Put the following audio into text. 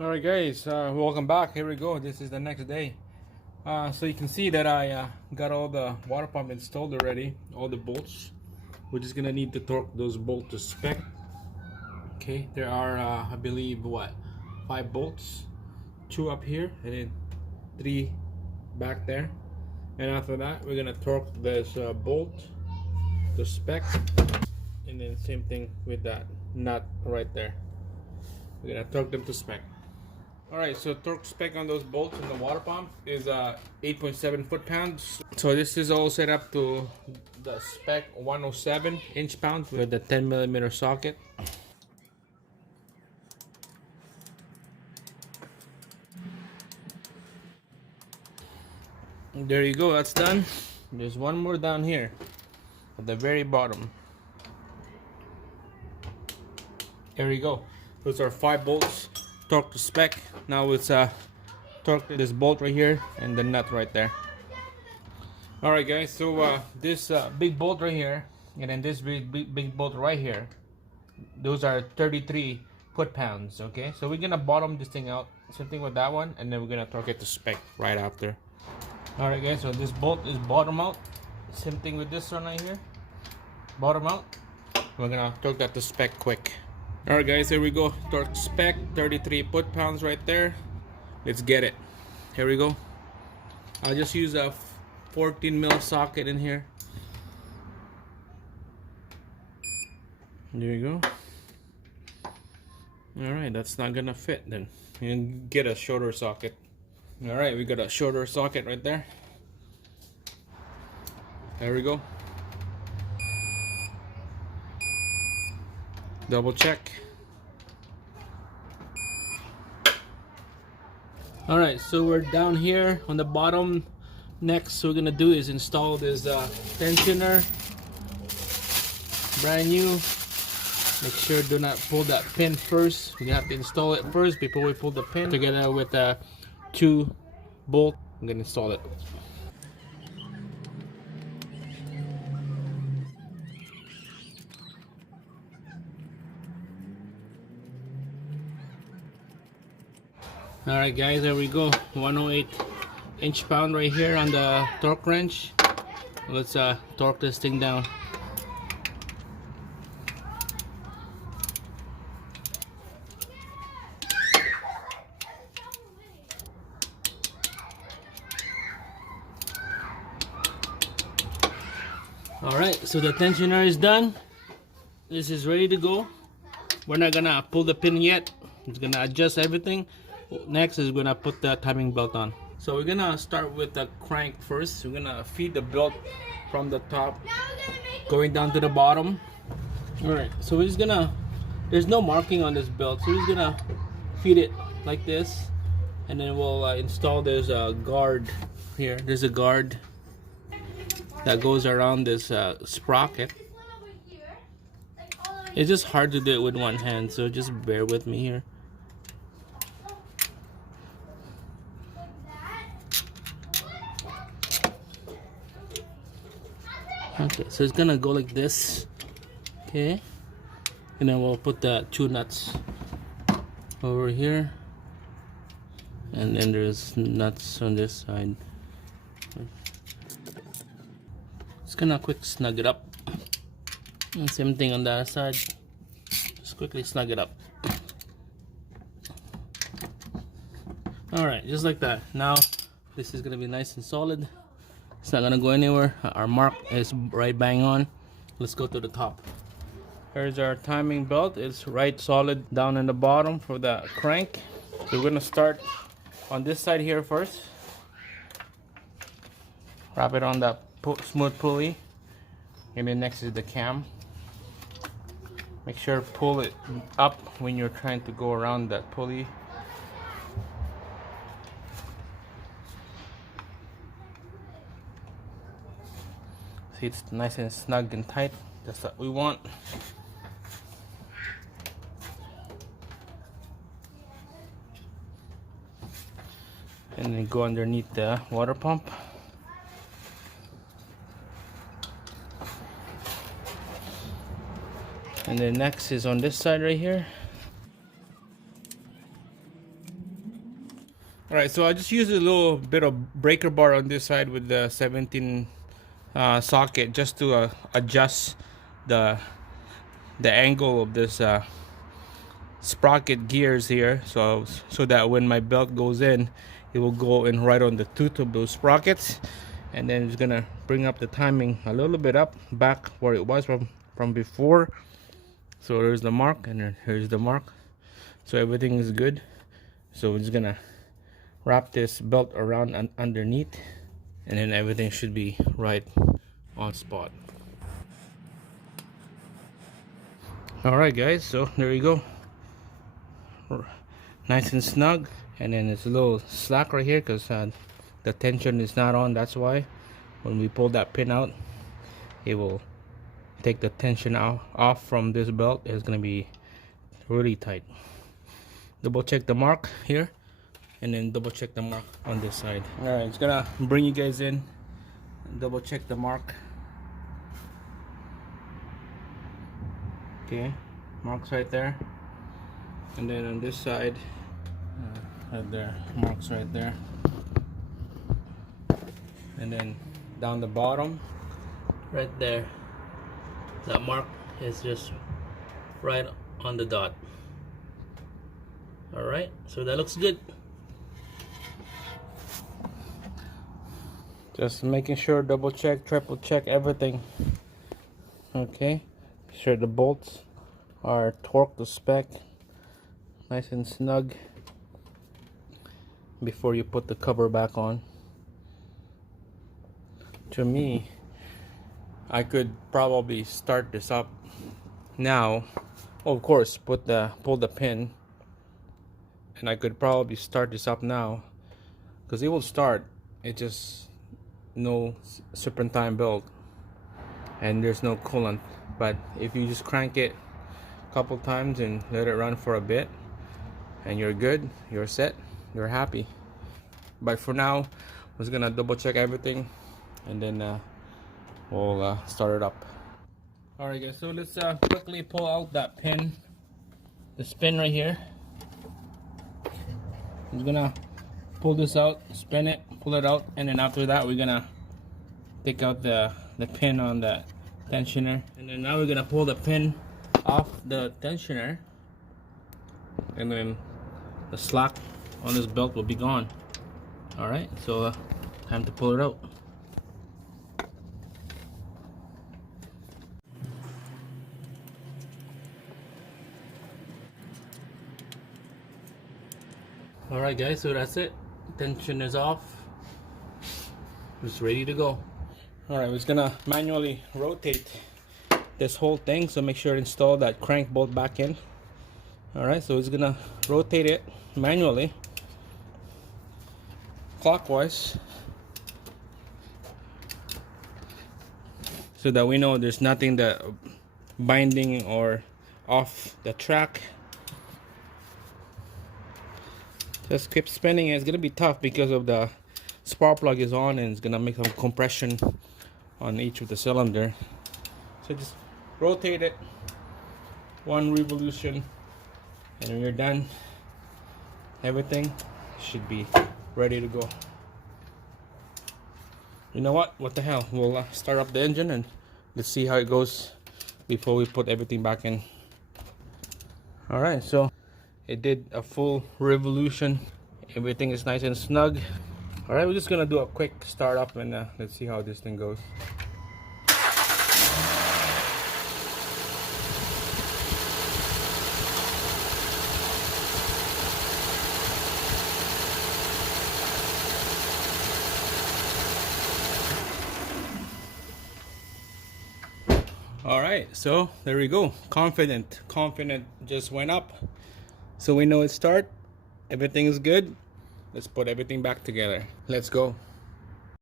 Alright guys, welcome back. Here we go. This is the next day. So you can see that I got all the water pump installed already, all the bolts. We're just gonna need to torque those bolts to spec. Okay, there are I believe 5 bolts, 2 up here and then 3 back there. And after that we're gonna torque this bolt to spec, and then same thing with that nut right there. We're gonna torque them to spec. Alright, so torque spec on those bolts in the water pump is 8.7 foot-pounds. So this is all set up to the spec 107 inch-pound with the 10mm socket. There you go, that's done. There's one more down here at the very bottom. There you go. Those are 5 bolts. Torque to spec. Now it's torque this bolt right here and the nut right there. Alright guys, so this big bolt right here and then this big bolt right here, those are 33 foot-pounds. Okay, so we're gonna bottom this thing out, same thing with that one, and then we're gonna torque it to spec right after. Alright guys, so this bolt is bottom out, same thing with this one right here, bottom out. We're gonna torque that to spec quick. Alright guys, here we go. Torque spec, 33 foot-pounds right there. Let's get it. Here we go. I'll just use a 14mm socket in here. There you go. Alright, that's not gonna fit then. You can get a shorter socket. Alright, we got a shorter socket right there. There we go. Double check. Alright, so we're down here on the bottom. Next we're gonna do is install this tensioner. Brand new. Make sure do not pull that pin first. We're gonna have to install it first before we pull the pin. Together with 2 bolts, I'm gonna install it. Alright guys, there we go. 108 inch-pound right here on the torque wrench. Let's torque this thing down. Alright, so the tensioner is done. This is ready to go. We're not gonna pull the pin yet. It's gonna adjust everything. Next is gonna put the timing belt on. So we're gonna start with the crank first. We're gonna feed the belt from the top going down to the bottom. Alright, so we're just gonna, there's no marking on this belt, so we're just gonna feed it like this, and then we'll install this guard here. There's a guard that goes around this sprocket. It's just hard to do it with one hand, so just bear with me here. Okay, so it's gonna go like this. Okay, and then we'll put the 2 nuts over here, and then there's nuts on this side. Just gonna quick snug it up, and same thing on the other side. Just quickly snug it up. Alright, just like that. Now this is gonna be nice and solid. It's not gonna go anywhere. Our mark is right bang on. Let's go to the top. Here's our timing belt. It's right solid down in the bottom for the crank. So we're gonna start on this side here first. Wrap it on that smooth pulley, and then next is the cam. Make sure pull it up when you're trying to go around that pulley. See, it's nice and snug and tight. That's what we want. And then go underneath the water pump. And then next is on this side right here. Alright, so I just used a little bit of breaker bar on this side with the 17 socket just to adjust the angle of this sprocket gears here, so that when my belt goes in, it will go in right on the tooth of those sprockets, and then it's gonna bring up the timing a little bit up back where it was from before. So there's the mark, and then here's the mark, so everything is good. So we're just gonna wrap this belt around underneath, and then everything should be right on spot. All right guys, so there you go, nice and snug. And then it's a little slack right here because the tension is not on. That's why when we pull that pin out, it will take the tension off from this belt. It's gonna be really tight. Double check the mark here, and then double check the mark on this side. All right, it's gonna bring you guys in and double check the mark. Okay, marks right there, and then on this side, right there, marks right there, and then down the bottom, right there, that mark is just right on the dot. All right, so that looks good. Just making sure, double check, triple check everything. Okay, make sure the bolts are torqued to spec, nice and snug, before you put the cover back on. To me, I could probably start this up now. Oh, of course, pull the pin, and I could probably start this up now because it will start. It just no serpentine belt and there's no coolant. But if you just crank it a couple times and let it run for a bit, and you're good, you're set, you're happy. But for now, I'm just gonna double check everything, and then we'll start it up. Alright guys, so let's quickly pull out that pin, the spin right here. I'm gonna pull this out, spin it, pull it out, and then after that we're gonna take out the pin on the tensioner. And then now we're gonna pull the pin off the tensioner, and then the slack on this belt will be gone. Alright, so time to pull it out. Alright guys, so that's it. Tension is off. It's ready to go. Alright, we're just gonna manually rotate this whole thing, so make sure to install that crank bolt back in. Alright, so it's gonna rotate it manually, clockwise, so that we know there's nothing that binding or off the track. Just keep spinning it. It's gonna be tough because of the spark plug is on, and it's gonna make some compression on each of the cylinder. So just rotate it one revolution, and when you're done, everything should be ready to go. You know what the hell, we'll start up the engine and let's see how it goes before we put everything back in. Alright, so it did a full revolution. Everything is nice and snug. Alright, we're just gonna do a quick start up, and let's see how this thing goes. Alright, so there we go. Confident just went up. So we know it start. Everything is good. Let's put everything back together. Let's go.